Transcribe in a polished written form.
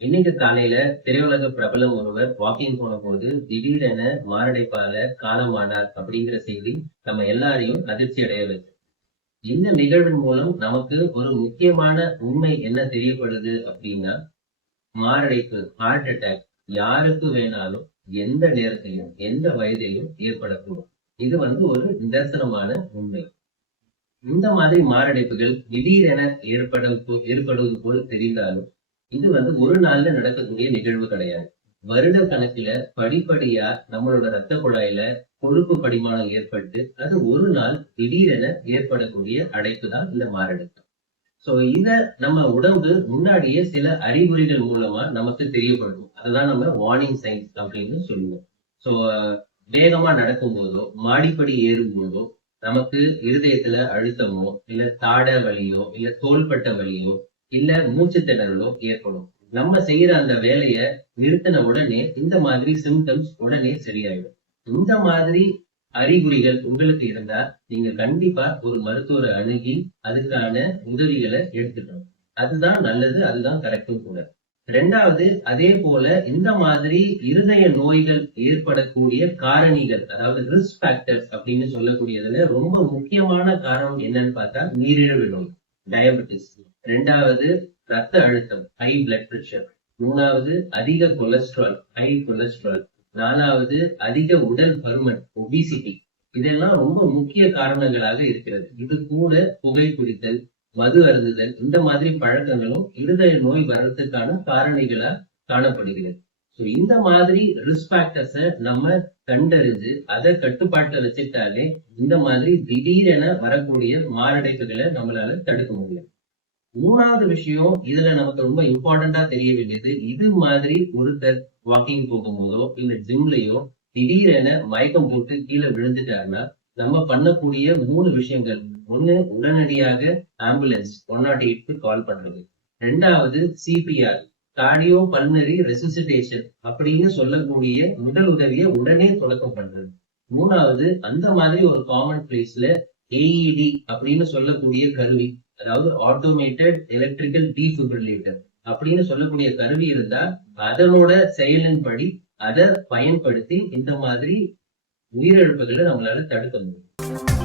இன்னைக்கு காலையில திரையுலக பிரபலம் ஒருவர் வாக்கிங் போன போது திடீரென மாரடைப்பால காலமானார் அப்படிங்கிற செய்தி நம்ம எல்லாரையும் அதிர்ச்சி அடைய வச்சு. இந்த நிகழ்வின் மூலம் நமக்கு ஒரு முக்கியமான உண்மை என்ன தெரியப்படுது அப்படின்னா, மாரடைப்பு, ஹார்ட் அட்டாக் யாருக்கு வேணாலும் எந்த நேரத்திலும் எந்த வயதிலும் ஏற்படக்கூடும். இது ஒரு நிதர்சனமான உண்மை. இந்த மாதிரி மாரடைப்புகள் திடீரென ஏற்படுவது போல் தெரிந்தாலும் இது ஒரு நாள்ல நடக்கக்கூடிய நிகழ்வு கிடையாது. வருட கணக்குல படிப்படியா நம்மளோட ரத்த குழாயில கொழுப்பு படிமானம் ஏற்பட்டு அது ஒரு நாள் திடீரென ஏற்படக்கூடிய அடைப்பு தான் இந்த மாரடைப்பு. சோ இத நம்ம உடம்பு முன்னாடியே சில அறிகுறிகள் மூலமா நமக்கு தெரியப்படுத்தும். அதெல்லாம் நம்ம வார்னிங் சைன்ஸ் அப்படின்னு சொல்லுவோம். சோ வேகமா நடக்கும் போதோ மாடிப்படி ஏறும் போதோ நமக்கு இருதயத்துல அழுத்தமோ இல்ல தாட வலியோ இல்ல தோள்பட்ட வலியோ இல்ல மூச்சு திணறலோ ஏற்படும். நம்ம செய்யற அந்த வேலைய நிறுத்தின உடனே இந்த மாதிரி சிம்டம்ஸ் உடனே சரியாயிடும். இந்த மாதிரி அறிகுறிகள் உங்களுக்கு இருந்தா நீங்க கண்டிப்பா ஒரு மருத்துவரை அணுகி அதுக்கான உதவிகளை எடுத்துக்கணும். அதுதான் நல்லது, அதுதான் கரெக்டும் கூட. ரெண்டாவது, அதே போல இந்த மாதிரி இருதய நோய்கள் ஏற்படக்கூடிய காரணிகள், அதாவது ரிஸ்க் ஃபேக்டர்ஸ் அப்படின்னு சொல்லக்கூடியதுல ரொம்ப முக்கியமான காரணம் என்னன்னு பார்த்தா நீரிழிவு நோய், டயபெட்டிஸ். ரெண்டாவது ரத்த அழுத்தம், ஹை பிளட் பிரஷர். மூணாவது அதிக கொலஸ்ட்ரால், ஹை கொலஸ்ட்ரால். நாலாவது அதிக உடல் பருமன், ஒபிசிட்டி. இதெல்லாம் ரொம்ப முக்கிய காரணங்களாக இருக்கிறது. இது கூட புகை குடித்தல், மது அருந்துதல், இந்த மாதிரி பழக்கங்களும் இருதய நோய் வர்றதுக்கான காரணிகளா காணப்படுகிறது. இந்த மாதிரி ரிஸ்க் ஃபேக்டர்ஸ நம்ம கண்டறிஞ்சு அதை கட்டுப்பாட்டை வச்சுட்டாலே இந்த மாதிரி திடீரென வரக்கூடிய மாரடைப்புகளை நம்மளால தடுக்க முடியும். மூணாவது விஷயம், இதுல நமக்கு ரொம்ப இம்பார்ட்டண்டா தெரிய வேண்டியது, இது மாதிரி ஒருத்தர் வாக்கிங் போகும்போதோ இல்ல ஜிம்லயோ திடீரென மயக்கம் போட்டு கீழே விழுந்துட்டாருன்னா நம்ம பண்ணக்கூடிய 3 விஷயங்கள். ஒண்ணு, உடனடியாக ஆம்புலன்ஸ் 108க்கு கால் பண்றது. ரெண்டாவது சிபிஆர், கார்டியோ பல்மனரி ரெசிசிடேஷன் அப்படின்னு சொல்லக்கூடிய முதல் உதவியை உடனே தொடக்கம் பண்றது. மூணாவது, அந்த மாதிரி ஒரு காமன் பிளேஸ்ல ஏஇடி அப்படின்னு சொல்லக்கூடிய கருவி, அதாவது ஆட்டோமேட்டட் எலக்ட்ரிக்கல் டீஃபிபிரிலேட்டர் அப்படின்னு சொல்லக்கூடிய கருவி இருந்தா அதனோட செயலின்படி அதை பயன்படுத்தி இந்த மாதிரி உயிரிழப்புகளை நம்மளால தடுக்க முடியும்.